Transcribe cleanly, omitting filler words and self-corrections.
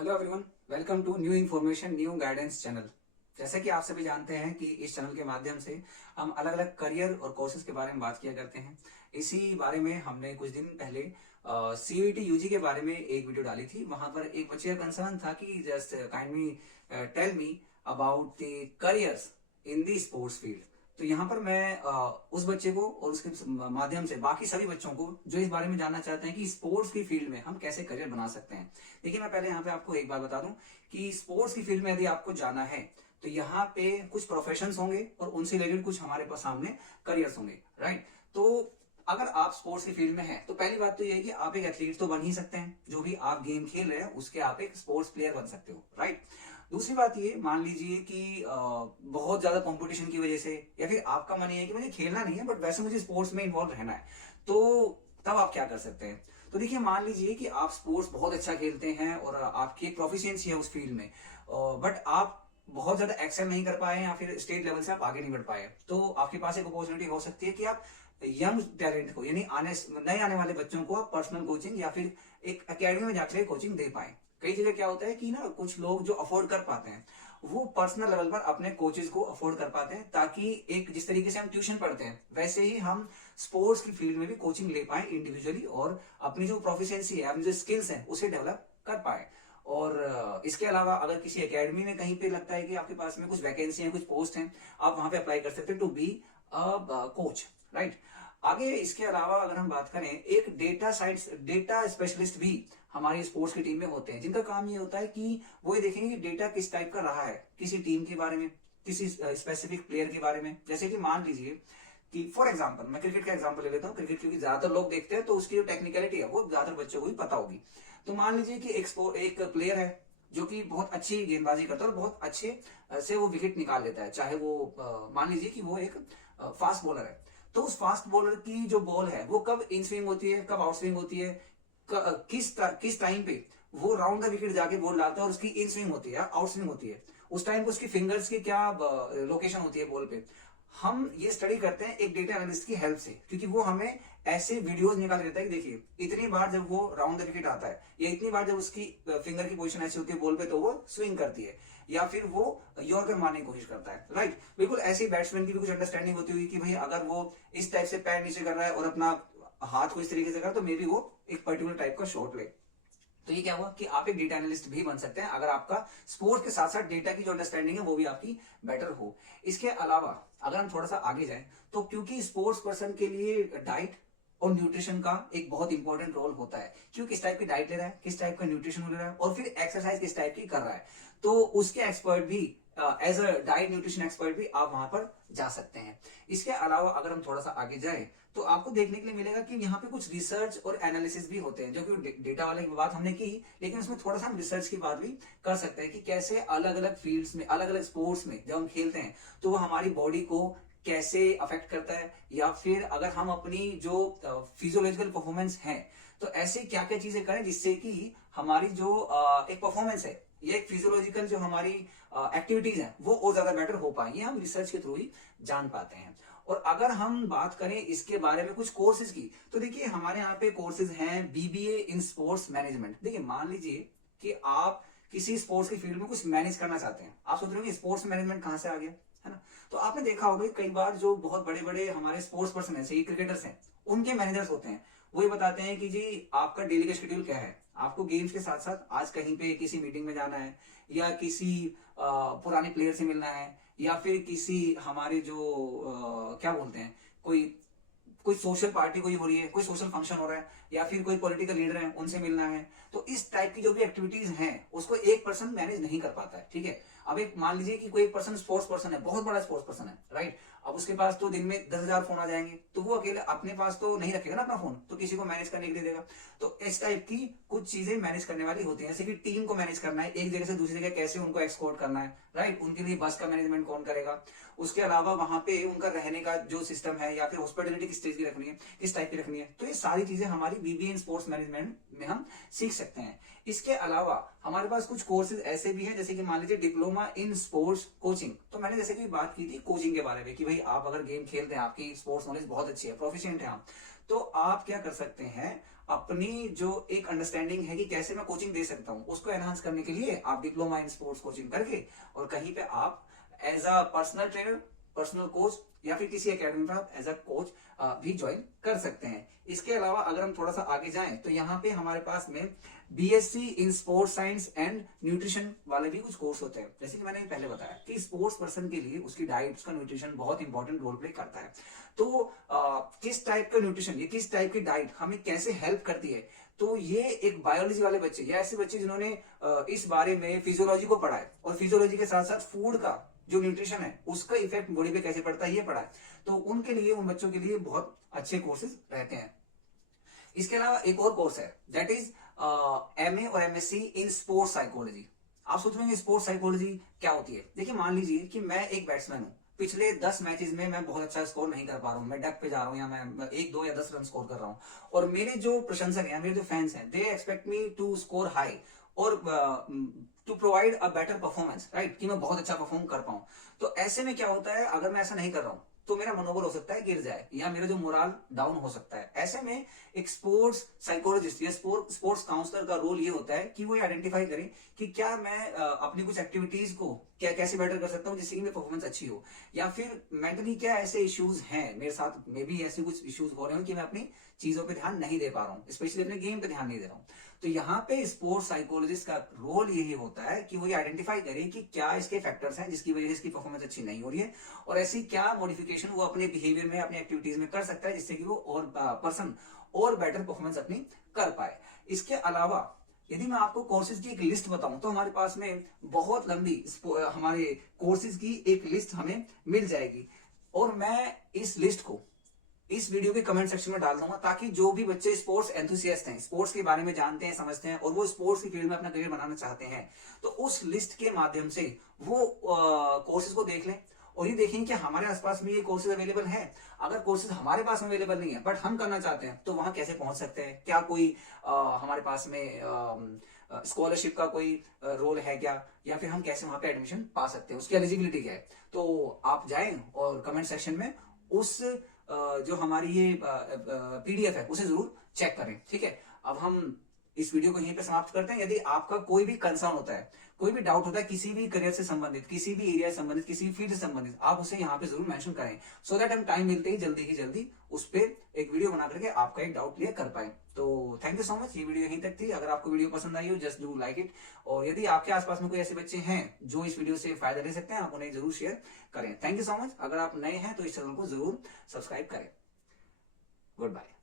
Hello everyone, welcome to new information new guidance channel. जैसा कि आप सभी जानते हैं कि इस चैनल के माध्यम से हम अलग अलग करियर और कोर्सेज के बारे में बात किया करते हैं। इसी बारे में हमने कुछ दिन पहले सीयूईटी यूजी के बारे में एक वीडियो डाली थी। वहां पर एक बच्चे का कंसर्न था कि just kindly tell me about the careers in the sports field. तो यहाँ पर मैं उस बच्चे को और उसके माध्यम से बाकी सभी बच्चों को जो इस बारे में जानना चाहते हैं कि स्पोर्ट्स की फील्ड में हम कैसे करियर बना सकते हैं। देखिए, मैं पहले यहाँ पे आपको एक बात बता दूं कि स्पोर्ट्स की फील्ड में यदि आपको जाना है तो यहाँ पे कुछ प्रोफेशंस होंगे और उनसे रिलेटेड कुछ हमारे पास सामने करियर्स होंगे, राइट। तो अगर आप स्पोर्ट्स की फील्ड में हैं तो पहली बात तो ये है कि आप एक एथलीट तो बन ही सकते हैं। जो भी आप गेम खेल रहे हैं उसके आप एक स्पोर्ट्स प्लेयर बन सकते हो, राइट। दूसरी बात ये मान लीजिए कि बहुत ज्यादा कंपटीशन की वजह से या फिर आपका मन ये है कि मुझे खेलना नहीं है बट वैसे मुझे स्पोर्ट्स में इन्वॉल्व रहना है, तो तब आप क्या कर सकते हैं। तो देखिए, मान लीजिए कि आप स्पोर्ट्स बहुत अच्छा खेलते हैं और आपकी एक प्रोफिशिएंसी है उस फील्ड में, बट आप बहुत ज्यादा एक्सेल नहीं कर पाए या फिर स्टेट लेवल से आप आगे नहीं बढ़ पाए, तो आपके पास एक अपॉर्चुनिटी हो सकती है कि आप यंग टैलेंट को यानी नए आने वाले बच्चों को आप पर्सनल कोचिंग या फिर एक एकेडमी में जाकर कोचिंग दे पाए। कई जगह क्या होता है कि ना कुछ लोग जो अफोर्ड कर पाते हैं वो पर्सनल लेवल पर अपने कोचेज को अफोर्ड कर पाते हैं, ताकि एक जिस तरीके से हम ट्यूशन पढ़ते हैं वैसे ही हम स्पोर्ट्स की फील्ड में भी कोचिंग ले पाए इंडिविजुअली और अपनी जो प्रोफिशिएंसी है, अपनी जो स्किल्स है उसे डेवलप कर पाए। और इसके अलावा अगर किसी एकेडमी में कहीं पे लगता है कि आपके पास में कुछ वैकेंसी है, कुछ पोस्ट हैं, आप वहां पे अप्लाई कर सकते हैं to be a coach, right. आगे इसके अलावा अगर हम बात करें, एक डेटा स्पेशलिस्ट भी हमारी स्पोर्ट्स की टीम में होते हैं, जिनका काम ये होता है कि वो ये देखेंगे कि डेटा किस टाइप का रहा है किसी टीम के बारे में, किसी स्पेसिफिक प्लेयर के बारे में। जैसे कि मान लीजिए कि फॉर एग्जांपल मैं क्रिकेट का एग्जांपल ले लेता हूँ। क्रिकेट क्योंकि ज्यादातर लोग देखते हैं तो उसकी जो टेक्निकलिटी है वो ज्यादातर बच्चों को भी पता होगी। तो मान लीजिए कि एक प्लेयर है जो कि बहुत अच्छी गेंदबाजी करता है और बहुत अच्छे से वो विकेट निकाल लेता है, चाहे वो मान लीजिए कि वो एक फास्ट बॉलर है। तो उस फास्ट बॉलर की जो बॉल है वो कब इन स्विंग होती है, कब आउट स्विंग होती है, किस टाइम पे वो राउंड द विकेट जाके बॉल डालता है और उसकी इन स्विंग होती है, आउट स्विंग होती है, उस टाइम पे उसकी फिंगर्स की क्या लोकेशन होती है बॉल पे। हम ये स्टडी करते हैं एक डेटा एनालिस्ट की हेल्प से, क्योंकि वो हमें ऐसे वीडियोस निकाल देता है कि देखिए इतनी बार जब वो राउंड द विकेट आता है या इतनी बार जब उसकी फिंगर की पोजीशन ऐसी होती है बॉल पे तो वो स्विंग करती है या फिर वो यॉर्कर मारने की कोशिश करता है, राइट। बिल्कुल ऐसे ही बैट्समैन की भी कुछ अंडरस्टैंडिंग होती हुई कि भाई अगर वो इस टाइप से पैर नीचे कर रहा है और अपना हाथ को इस तरीके से कर तो मे बी वो एक पर्टिकुलर टाइप का शॉट ले। तो ये क्या हुआ कि आप एक डेटा एनालिस्ट भी बन सकते हैं अगर आपका स्पोर्ट्स के साथ साथ डेटा की जो अंडरस्टैंडिंग है वो भी आपकी बेटर हो। इसके अलावा अगर हम थोड़ा सा आगे जाएं तो क्योंकि स्पोर्ट्स पर्सन के लिए डाइट और न्यूट्रिशन का एक बहुत इंपॉर्टेंट रोल होता है, क्यों किस टाइप की डाइट ले रहा है, किस टाइप का न्यूट्रिशन ले रहा है और फिर एक्सरसाइज किस टाइप की कर रहा है, तो उसके एक्सपर्ट भी as a diet nutrition expert भी आप वहां पर जा सकते हैं। इसके अलावा अगर हम थोड़ा सा आगे जाएं तो आपको देखने के लिए मिलेगा कि यहाँ पे कुछ रिसर्च और एनालिसिस भी होते हैं, जो कि डेटा वाले की बात हमने की, लेकिन उसमें थोड़ा सा हम रिसर्च की बात भी कर सकते हैं कि कैसे अलग अलग फील्ड्स में, अलग अलग स्पोर्ट्स में जब हम खेलते हैं तो वो हमारी बॉडी को कैसे अफेक्ट करता है, या फिर अगर हम अपनी जो फिजियोलॉजिकल परफॉर्मेंस है तो ऐसे क्या क्या चीजें करें जिससे कि हमारी जो एक परफॉर्मेंस है, ये एक फिजियोलॉजिकल जो हमारी एक्टिविटीज हैं वो और ज्यादा बेटर हो पाए, ये हम रिसर्च के थ्रू ही जान पाते हैं। और अगर हम बात करें इसके बारे में कुछ कोर्सेज की, तो देखिए हमारे यहाँ पे कोर्सेज हैं बीबीए इन स्पोर्ट्स मैनेजमेंट। देखिए मान लीजिए कि आप किसी स्पोर्ट्स की फील्ड में कुछ मैनेज करना चाहते हैं, आप सोच रहे हो कि स्पोर्ट्स मैनेजमेंट कहाँ से आ गया, है ना। तो आपने देखा होगा कई बार जो बहुत बड़े बड़े हमारे स्पोर्ट्स पर्सन है, जैसे क्रिकेटर्स हैं, उनके मैनेजर्स होते हैं, वो ये बताते हैं कि जी आपका डेली का शेड्यूल क्या है, आपको गेम्स के साथ साथ आज कहीं पे किसी मीटिंग में जाना है या किसी पुराने प्लेयर से मिलना है या फिर किसी हमारे जो क्या बोलते हैं, कोई कोई सोशल पार्टी कोई हो रही है, कोई सोशल फंक्शन हो रहा है या फिर कोई पॉलिटिकल लीडर है उनसे मिलना है। तो इस टाइप की जो भी एक्टिविटीज हैं उसको एक पर्सन मैनेज नहीं कर पाता है, ठीक है। अब एक मान लीजिए कि कोई एक पर्सन स्पोर्ट्स पर्सन है, बहुत बड़ा स्पोर्ट्स पर्सन है, राइट। अब उसके पास तो दिन में 10,000 फोन आ जाएंगे, तो वो अकेले अपने पास तो नहीं रखेगा ना अपना फोन, तो किसी को मैनेज करने के लिए देगा। तो इस टाइप की कुछ चीजें मैनेज करने वाली होती है, जैसे कि टीम को मैनेज करना है, एक जगह से दूसरी जगह कैसे उनको एक्सपोर्ट करना है, राइट। उनके लिए बस का मैनेजमेंट कौन करेगा, उसके अलावा वहां पे उनका रहने का जो सिस्टम है या फिर हॉस्पिटलिटी किस चीज की रखनी है, किस टाइप की रखनी है, तो ये सारी चीजें हमारी बीबीए इन स्पोर्ट्स मैनेजमेंट में हम सीख सकते हैं। इसके अलावा हमारे पास कुछ कोर्सेज ऐसे भी हैं, जैसे कि मान लीजिए डिप्लोमा इन स्पोर्ट्स कोचिंग। तो मैंने जैसे कि बात की थी कोचिंग के बारे में कि भाई आप अगर गेम खेलते हैं, आपकी स्पोर्ट्स नॉलेज बहुत अच्छी है, प्रोफिशिएंट है आप, तो आप क्या कर सकते हैं, अपनी जो एक अंडरस्टैंडिंग है कि कैसे मैं कोचिंग दे सकता हूँ, उसको एनहांस करने के लिए आप डिप्लोमा इन स्पोर्ट्स कोचिंग करके और कहीं पे आप as a personal trainer, personal coach या फिर किसी एकेडमी में आप एज अ कोच भी ज्वाइन कर सकते हैं। इसके अलावा अगर हम थोड़ा सा आगे जाएं तो यहाँ पे हमारे पास में BSc in sports science and nutrition वाले भी कुछ कोर्स होते हैं। जैसे कि मैंने पहले बताया कि स्पोर्ट्स पर्सन के लिए उसकी डाइट, उसका न्यूट्रिशन बहुत इंपॉर्टेंट रोल प्ले करता है। तो किस टाइप का न्यूट्रिशन, ये किस टाइप की डाइट हमें कैसे हेल्प करती है, तो ये एक बायोलॉजी वाले बच्चे या ऐसे बच्चे जिन्होंने इस बारे में फिजियोलॉजी को पढ़ा है और फिजियोलॉजी के साथ साथ फूड का जो न्यूट्रिशन है उसका इफेक्ट बॉडी पे कैसे पड़ता है ये पढ़ा है, तो उनके लिए, उन बच्चों के लिए बहुत अच्छे कोर्सेज रहते हैं। इसके अलावा एक और कोर्स है दैट इज एमए और एमएससी इन स्पोर्ट्स साइकोलॉजी। आप सोच रहे हैं स्पोर्ट्स साइकोलॉजी क्या होती है। देखिए, मान लीजिए कि मैं एक बैट्समैन हूं, पिछले 10 मैचेस में मैं बहुत अच्छा स्कोर नहीं कर पा रहा हूं, मैं डक पे जा रहा हूं या मैं 1, 2 या 10 रन स्कोर कर रहा हूं, और मेरे जो प्रशंसक हैं, मेरे जो फैंस हैं, they expect me to score high और to provide a better performance, right, कि मैं बहुत अच्छा परफॉर्म कर पाऊं। तो ऐसे में क्या होता है, अगर मैं ऐसा नहीं कर रहा हूं तो मेरा मनोबल हो सकता है गिर जाए या मेरा जो मोरल डाउन हो सकता है। ऐसे में एक स्पोर्ट्स साइकोलॉजिस्ट या स्पोर्ट्स काउंसलर का रोल ये होता है कि वो आइडेंटिफाई करे कि क्या मैं अपनी कुछ एक्टिविटीज को क्या कैसे बेटर कर सकता हूँ जिससे कि मेरी परफॉर्मेंस अच्छी हो, या फिर मेंटली क्या ऐसे इश्यूज हैं मेरे साथ, मे भी ऐसे कुछ इश्यूज हो रहे हो कि मैं अपनी चीजों पे ध्यान नहीं दे पा रहा हूँ, स्पेशली अपने गेम पे ध्यान नहीं दे रहा हूँ। तो यहाँ पे स्पोर्ट्स साइकोलॉजिस्ट का रोल यही होता है कि वो ये आइडेंटिफाई करे कि क्या इसके फैक्टर्स हैं जिसकी वजह से इसकी परफॉर्मेंस अच्छी नहीं हो रही है, और ऐसी क्या मॉडिफिकेशन वो अपने बिहेवियर में, अपनी एक्टिविटीज में कर सकता है जिससे कि वो और पर्सन और बेटर परफॉर्मेंस अपनी कर पाए। इसके अलावा यदि मैं आपको कोर्सेज की एक लिस्ट बताऊं तो हमारे पास में बहुत लंबी हमारे कोर्सेज की एक लिस्ट हमें मिल जाएगी, और मैं इस लिस्ट को इस वीडियो के कमेंट सेक्शन में डाल दूंगा ताकि जो भी बच्चे स्पोर्ट्स एंथुसियास्ट हैं, स्पोर्ट्स के बारे में जानते हैं, समझते हैं और वो स्पोर्ट्स की फील्ड में अपना करियर बनाना चाहते हैं, तो उस लिस्ट के माध्यम से वो कोर्सेज को देख लें और ये देखें कि हमारे आसपास में ये कोर्सेज अवेलेबल है। अगर कोर्सेज हमारे पास में अवेलेबल नहीं है बट हम करना चाहते हैं तो वहां कैसे पहुंच सकते हैं, क्या कोई हमारे पास में स्कॉलरशिप का कोई रोल है क्या, या फिर हम कैसे वहां पे एडमिशन पा सकते हैं, उसकी एलिजिबिलिटी क्या है। तो आप जाएं और कमेंट सेक्शन में उस जो हमारी ये पीडीएफ है उसे जरूर चेक करें, ठीक है। अब हम इस वीडियो को यहीं पे समाप्त करते हैं। यदि आपका कोई भी कंसर्न होता है, कोई भी डाउट होता है किसी भी करियर से संबंधित, किसी भी एरिया से संबंधित, किसी भी फील्ड से संबंधित, आप उसे यहाँ पे जरूर मेंशन करें सो दैट हम टाइम मिलते ही जल्दी उस पर एक वीडियो बना करके आपका एक डाउट क्लियर कर पाए। तो थैंक यू सो मच, ये वीडियो यहीं तक थी। अगर आपको वीडियो पसंद आई हो जस्ट डू लाइक इट, और यदि आपके आसपास में कोई ऐसे बच्चे हैं जो इस वीडियो से फायदा ले सकते हैं, आप उन्हें जरूर शेयर करें। Thank you so much. अगर आप नए हैं तो इस चैनल को जरूर सब्सक्राइब करें। Good bye.